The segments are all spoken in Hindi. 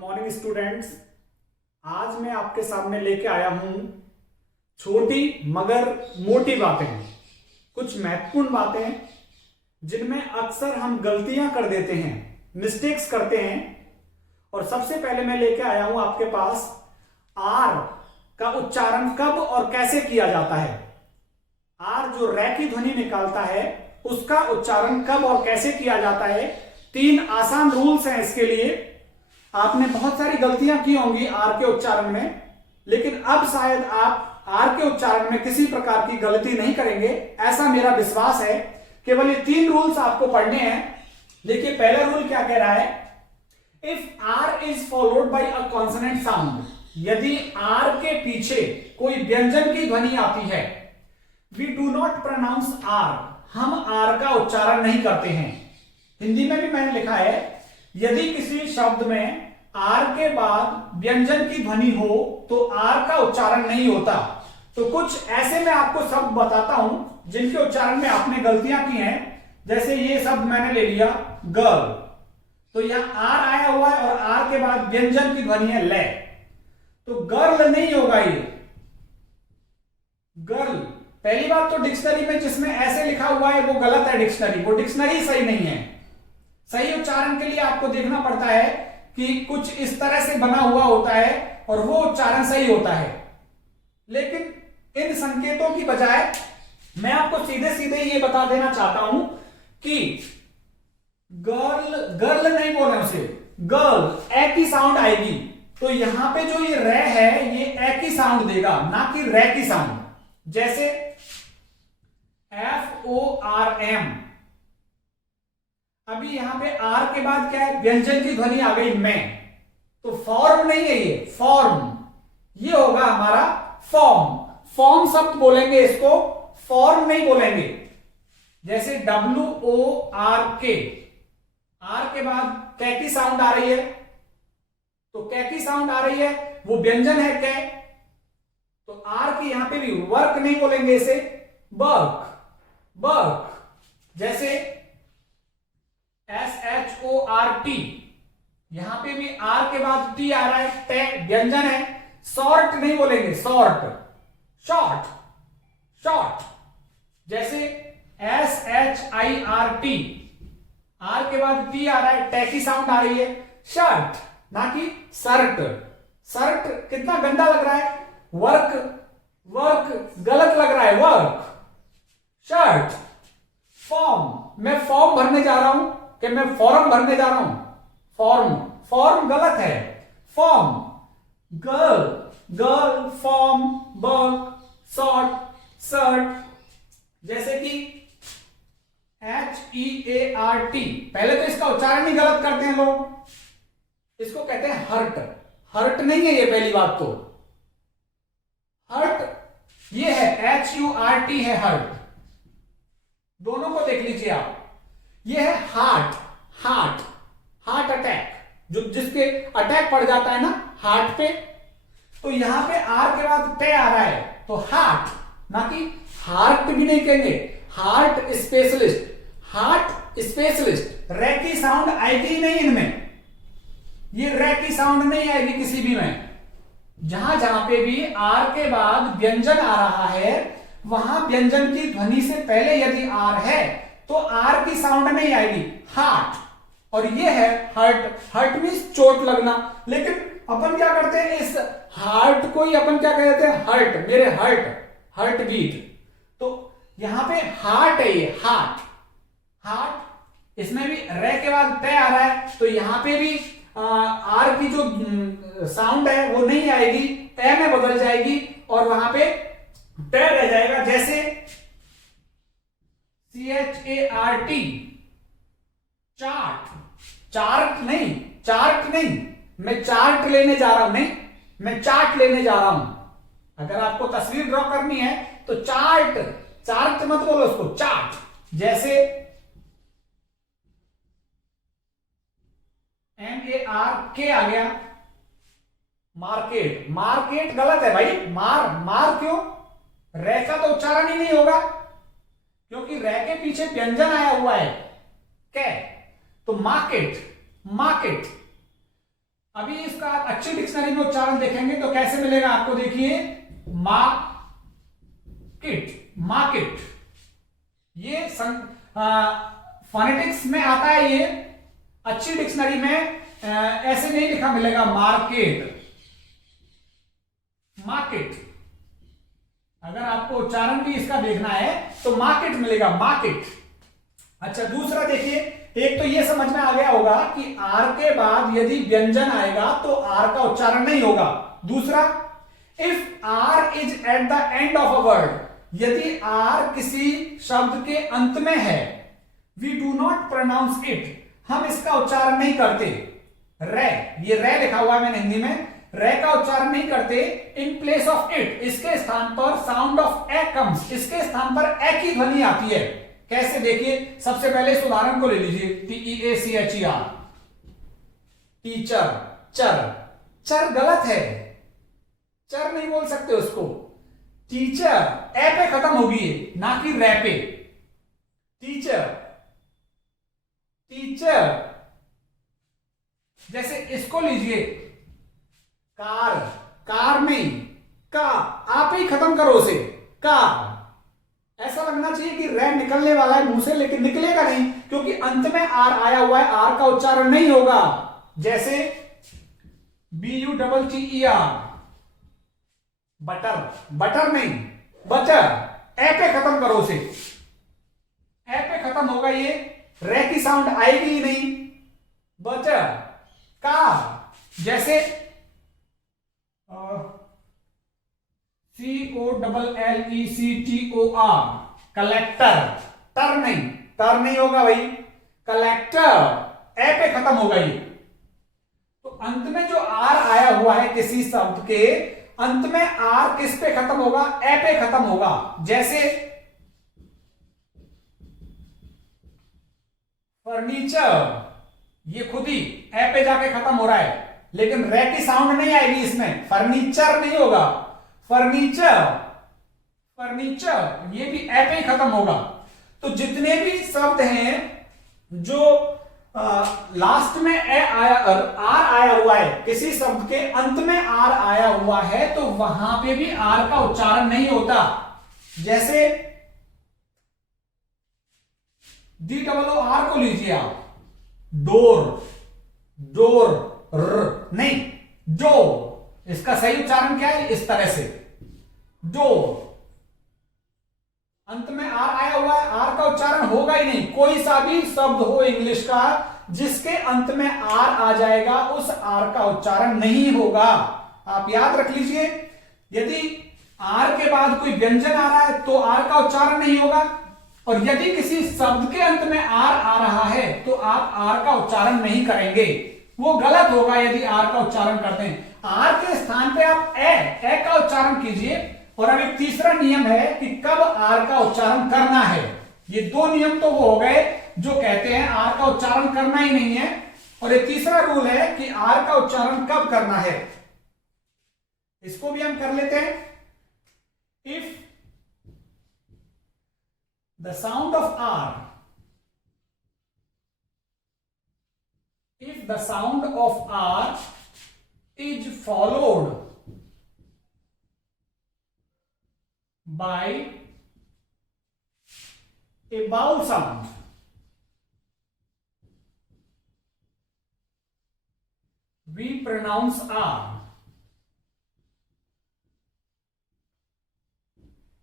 Morning students. आज मैं आपके सामने लेके आया हूं छोटी मगर मोटी बातें, कुछ महत्वपूर्ण बातें जिनमें अक्सर हम गलतियां कर देते हैं, मिस्टेक्स करते हैं। और सबसे पहले मैं लेके आया हूं आपके पास आर का उच्चारण कब और कैसे किया जाता है। आर जो रै की ध्वनि निकालता है उसका उच्चारण कब और कैसे किया जाता है। 3 आसान रूल्स हैं इसके लिए। आपने बहुत सारी गलतियां की होंगी आर के उच्चारण में, लेकिन अब शायद आप आर के उच्चारण में किसी प्रकार की गलती नहीं करेंगे, ऐसा मेरा विश्वास है। केवल ये 3 रूल्स आपको पढ़ने हैं। देखिए पहला रूल क्या कह रहा है, if R is followed by a consonant sound, यदि आर के पीछे कोई व्यंजन की ध्वनि आती है, we do not pronounce R, हम आर का उच्चारण नहीं करते हैं। हिंदी में भी मैंने लिखा है, यदि किसी शब्द में आर के बाद व्यंजन की ध्वनि हो तो आर का उच्चारण नहीं होता। तो कुछ ऐसे मैं आपको शब्द बताता हूं जिनके उच्चारण में आपने गलतियां की हैं। जैसे ये शब्द मैंने ले लिया गर्ल, तो यहां आर आया हुआ है और आर के बाद व्यंजन की ध्वनि है ले, तो गर्ल नहीं होगा ये गर्ल। पहली बात तो डिक्शनरी में जिसमें ऐसे लिखा हुआ है वो गलत है, डिक्शनरी वो डिक्शनरी सही नहीं है। सही उच्चारण के लिए आपको देखना पड़ता है कि कुछ इस तरह से बना हुआ होता है और वो उच्चारण सही होता है। लेकिन इन संकेतों की बजाय मैं आपको सीधे सीधे ये बता देना चाहता हूं कि गर्ल गर्ल नहीं बोल रहे उसे, गर्ल ए की साउंड आएगी। तो यहां पे जो ये रे है ये ए की साउंड देगा, ना कि रे की साउंड। जैसे FORM, अभी यहां पे आर के बाद क्या है, व्यंजन की ध्वनि आ गई में, तो फॉर्म नहीं है ये फॉर्म, ये होगा हमारा फॉर्म। फॉर्म शब्द बोलेंगे इसको, फॉर्म नहीं बोलेंगे। जैसे WORK, आर के बाद कै की साउंड आ रही है, तो कै की साउंड आ रही है, वो व्यंजन है कै, तो आर की यहां पे भी वर्क नहीं बोलेंगे इसे, वर्क वर्क। जैसे SHORT, यहां पे भी आर के बाद टी आ रहा है, टे व्यंजन है, शॉर्ट नहीं बोलेंगे, शॉर्ट शॉर्ट शॉर्ट। जैसे SHIRT, आर के बाद टी आ रहा है, टे की साउंड आ रही है, शर्ट ना कि शर्ट। शर्ट कितना गंदा लग रहा है, वर्क वर्क गलत लग रहा है, वर्क शर्ट। फॉर्म, मैं फॉर्म भरने जा रहा हूं कि मैं फॉर्म भरने जा रहा हूं, फॉर्म फॉर्म गलत है, form. Girl girl, form, work, short, shirt. जैसे कि HEART, पहले तो इसका उच्चारण ही गलत करते हैं लोग, इसको कहते हैं हर्ट, हर्ट नहीं है ये पहली बात तो, हर्ट ये है HURT है हर्ट। दोनों को देख लीजिए आप, ये है हार्ट, हार्ट हार्ट अटैक, जो जिसके अटैक पड़ जाता है ना हार्ट पे, तो यहां पे आर के बाद टे आ रहा है, तो हार्ट ना कि हार्ट भी नहीं कहेंगे, हार्ट स्पेशलिस्ट, हार्ट स्पेशलिस्ट। रे की साउंड आएगी ही नहीं इनमें, ये रे की साउंड नहीं आएगी किसी भी में। जहां जहां पे भी आर के बाद व्यंजन आ रहा है वहां व्यंजन की ध्वनि से पहले यदि आर है तो आर की साउंड नहीं आएगी, हार्ट। और ये है हर्ट, हर्ट मींस चोट लगना। लेकिन अपन क्या करते हैं, इस हार्ट को ही अपन क्या कहते हैं, हर्ट, मेरे हर्ट, हर्ट बीट। तो यहां पे हार्ट है, ये हार्ट हार्ट। इसमें भी रे के बाद टे आ रहा है, तो यहां पे भी आर की जो साउंड है वो नहीं आएगी, टे में बदल जाएगी और वहां पे टे रह जाएगा। जैसे CHART, चार्ट, चार्ट नहीं, चार्ट नहीं, मैं चार्ट लेने जा रहा हूं, नहीं मैं चार्ट लेने जा रहा हूं। अगर आपको तस्वीर ड्रॉ करनी है तो चार्ट, चार्ट मत बोलो उसको, चार्ट। जैसे MARK आ गया, मार्केट, मार्केट गलत है भाई, मार मार क्यों, रे का तो उच्चारण ही नहीं होगा क्योंकि रे के पीछे व्यंजन आया हुआ है कै, तो मार्केट, मार्केट। अभी इसका आप अच्छी डिक्शनरी में उच्चारण देखेंगे तो कैसे मिलेगा आपको, देखिए मार्केट, मार्केट, ये फोनेटिक्स में आता है, ये अच्छी डिक्शनरी में ऐसे नहीं लिखा मिलेगा मार्केट, मार्केट। अगर आपको उच्चारण भी इसका देखना है तो मार्केट मिलेगा, मार्केट। अच्छा, दूसरा देखिए, एक तो ये समझ में आ गया होगा कि आर के बाद यदि व्यंजन आएगा तो आर का उच्चारण नहीं होगा। दूसरा, if R is at the end of a word, यदि आर किसी शब्द के अंत में है, we do not pronounce it, हम इसका उच्चारण नहीं करते। रे, ये रे लिखा हुआ है मैंने हिंदी में, रे का उच्चारण नहीं करते। इन प्लेस ऑफ इट, इसके स्थान पर साउंड ऑफ ए कम्स, इसके स्थान पर ए की ध्वनि आती है। कैसे, देखिए, सबसे पहले इस उदाहरण को ले लीजिए, TEACHER, टीचर, चर, चर गलत है, चर नहीं बोल सकते उसको, टीचर ए पे खत्म होगी ना कि रे पे, टीचर, टीचर। जैसे इसको लीजिए, कार, कार नहीं, का, आप ही खत्म करो उसे, कार। ऐसा लगना चाहिए कि रे निकलने वाला है मुंह से, लेकिन निकलेगा नहीं क्योंकि अंत में आर आया हुआ है, आर का उच्चारण नहीं होगा। जैसे BUTTER, बटर, बटर नहीं, बटर, ए पे खत्म करो उसे, ए पे खत्म होगा, ये रे की साउंड आएगी ही नहीं, बटर, कार। जैसे COLLECTOR, कलेक्टर, टर नहीं, टर नहीं होगा भाई, कलेक्टर, ए पे खत्म होगा ये। तो अंत में जो आर आया हुआ है किसी शब्द के अंत में, आर किस पे खत्म होगा, ए पे खत्म होगा। जैसे फर्नीचर, ये खुद ही ए पे जाके खत्म हो रहा है, लेकिन रे की साउंड नहीं आएगी इसमें, फर्नीचर नहीं होगा, फर्नीचर, फर्नीचर, ये भी ए पे ही खत्म होगा। तो जितने भी शब्द हैं जो लास्ट में ए आया, आर आया हुआ है, किसी शब्द के अंत में आर आया हुआ है, तो वहां पे भी आर का उच्चारण नहीं होता। जैसे DOOR को लीजिए आप, डोर, डोर, नहीं, डो, इसका सही उच्चारण क्या है, इस तरह से, डो। अंत में आर आया हुआ है, आर का उच्चारण होगा ही नहीं। कोई सा भी शब्द हो इंग्लिश का जिसके अंत में आर आ जाएगा, उस आर का उच्चारण नहीं होगा। आप याद रख लीजिए, यदि आर के बाद कोई व्यंजन आ रहा है तो आर का उच्चारण नहीं होगा, और यदि किसी शब्द के अंत में आर आ रहा है तो आप आर का उच्चारण नहीं करेंगे, वो गलत होगा यदि आर का उच्चारण करते हैं। आर के स्थान पे आप ए का उच्चारण कीजिए। और अब एक तीसरा नियम है कि कब आर का उच्चारण करना है। ये दो नियम तो वो हो गए जो कहते हैं आर का उच्चारण करना ही नहीं है, और एक तीसरा रूल है कि आर का उच्चारण कब करना है। इसको भी हम कर लेते हैं। If the sound of R, if the sound of R is followed by a vowel sound, we pronounce R।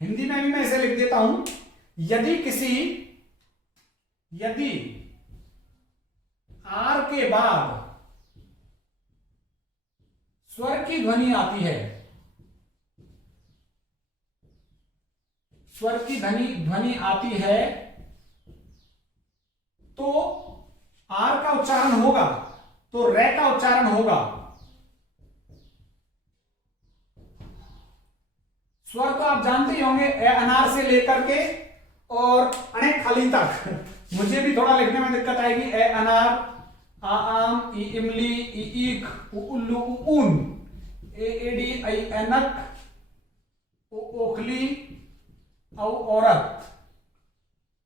Hindi में भी मैं इसे लिख देता हूं, यदि आर के बाद स्वर की ध्वनि आती है, स्वर की ध्वनि आती है तो आर का उच्चारण होगा, तो रे का उच्चारण होगा। स्वर तो आप जानते ही होंगे, ए अनार से लेकर के और अने खाली तक। मुझे भी थोड़ा लिखने में दिक्कत आएगी। ए अनार, आ आम, ई इमली, ई ईख, उ उल्लू, उ ऊन, ए एडी, आई ऐनक, ओ ओखली, औ औरत,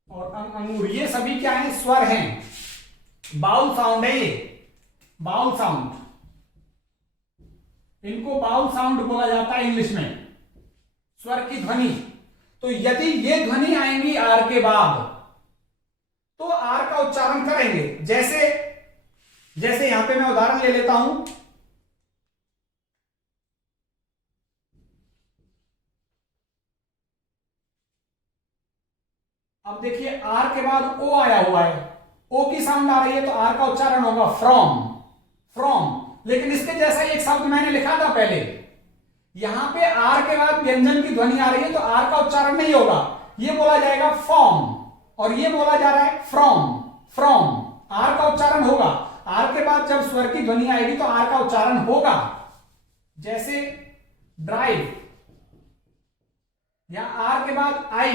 और अंगूर। ये सभी क्या है, स्वर हैं, बाउल साउंड है ये, बाउल साउंड। इनको बाउल साउंड बोला जाता है इंग्लिश में, स्वर की ध्वनि। तो यदि ये ध्वनि आएंगी आर के बाद तो आर का उच्चारण करेंगे। जैसे यहां पे मैं उदाहरण ले लेता हूं, अब देखिए आर के बाद ओ आया हुआ है, ओ की साउंड आ रही है तो आर का उच्चारण होगा फ्रॉम, फ्रॉम। लेकिन इसके जैसा एक शब्द मैंने लिखा था पहले, यहां पे आर के बाद व्यंजन की ध्वनि आ रही है तो आर का उच्चारण नहीं होगा, ये बोला जाएगा फॉर्म, और ये बोला जा रहा है फ्रॉम, फ्रॉम। आर का उच्चारण होगा, आर के बाद जब स्वर की ध्वनि आएगी तो आर का उच्चारण होगा। जैसे ड्राइव, यहां आर के बाद आई,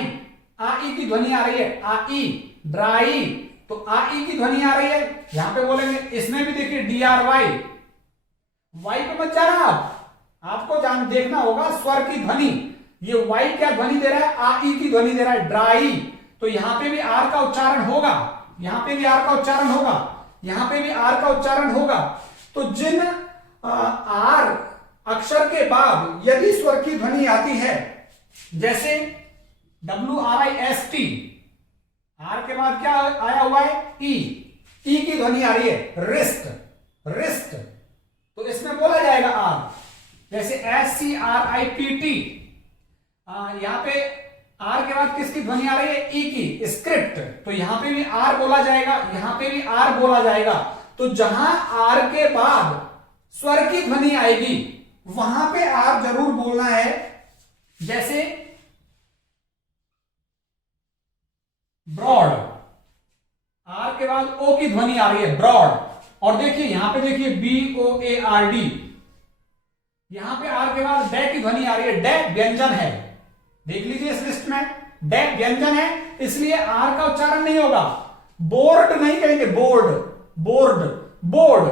आई की ध्वनि आ रही है, आई, ड्राई, तो आई की ध्वनि आ रही है, यहां पे बोलेंगे। इसमें भी देखिए डी आर वाई, वाई पे मत जाना आपको देखना होगा स्वर की ध्वनि। ये वाई क्या ध्वनि दे रहा है, आई की ध्वनि दे रहा है, ड्राई, तो यहां पे भी आर का उच्चारण होगा, यहां पे भी आर का उच्चारण होगा, यहां पे भी आर का उच्चारण होगा। तो जिन आर अक्षर के बाद यदि स्वर की ध्वनि आती है, जैसे WRIST, आर के बाद क्या आया हुआ है, ई, ई की ध्वनि आ रही है, रिस्ट, रिस्ट, तो इसमें बोला जाएगा आर। जैसे SCRIPT, यहां पे आर के बाद किसकी ध्वनि आ रही है, ई की, स्क्रिप्ट, तो यहां पे भी आर बोला जाएगा, यहां पे भी आर बोला जाएगा। तो जहां आर के बाद स्वर की ध्वनि आएगी वहां पे आर जरूर बोलना है। जैसे ब्रॉड, आर के बाद ओ की ध्वनि आ रही है, ब्रॉड, और देखिए यहां पे देखिए BOARD, यहां पे आर के बाद डे की ध्वनि आ रही है, डे व्यंजन है, देख लीजिए इस लिस्ट में डे व्यंजन है, इसलिए आर का उच्चारण नहीं होगा। बोर्ड नहीं कहेंगे, बोर्ड, बोर्ड, बोर्ड,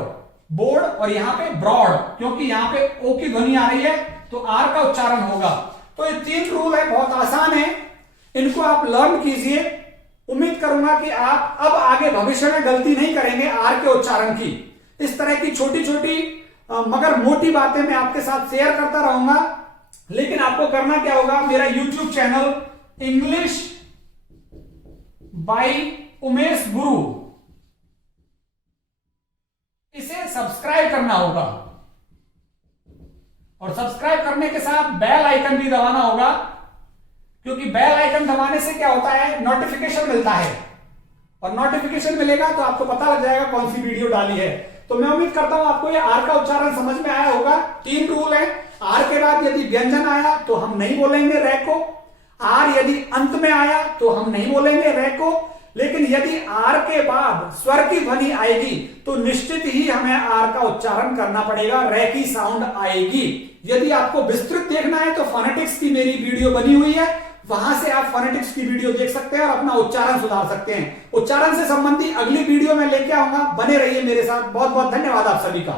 बोर्ड, और यहां पे ब्रॉड, क्योंकि यहां पे ओ की ध्वनि आ रही है तो आर का उच्चारण होगा। तो ये 3 रूल है, बहुत आसान है, इनको आप लर्न कीजिए। उम्मीद करूंगा कि आप अब आगे भविष्य में गलती नहीं करेंगे आर के उच्चारण की। इस तरह की छोटी छोटी मगर मोटी बातें मैं आपके साथ शेयर करता रहूंगा। लेकिन आपको करना क्या होगा, मेरा YouTube channel English by Umesh गुरु, इसे सब्सक्राइब करना होगा, और सब्सक्राइब करने के साथ बेल आइकन भी दबाना होगा, क्योंकि बेल आइकन दबाने से क्या होता है, नोटिफिकेशन मिलता है, और नोटिफिकेशन मिलेगा तो आपको पता लग जाएगा कौन सी वीडियो डाली है। तो मैं उम्मीद करता हूं आपको ये आर का उच्चारण समझ में आया होगा। 3 रूल है, आर के बाद यदि व्यंजन आया तो हम नहीं बोलेंगे रे को, आर यदि अंत में आया तो हम नहीं बोलेंगे रे को, लेकिन यदि आर के बाद स्वर की ध्वनि आएगी तो निश्चित ही हमें आर का उच्चारण करना पड़ेगा, रे की साउंड आएगी। यदि आपको विस्तृत देखना है तो फोनेटिक्स की मेरी वीडियो बनी हुई है, वहां से आप फोनेटिक्स की वीडियो देख सकते हैं और अपना उच्चारण सुधार सकते हैं। उच्चारण से संबंधी अगली वीडियो में लेके आऊंगा, बने रहिए मेरे साथ। बहुत बहुत धन्यवाद आप सभी का।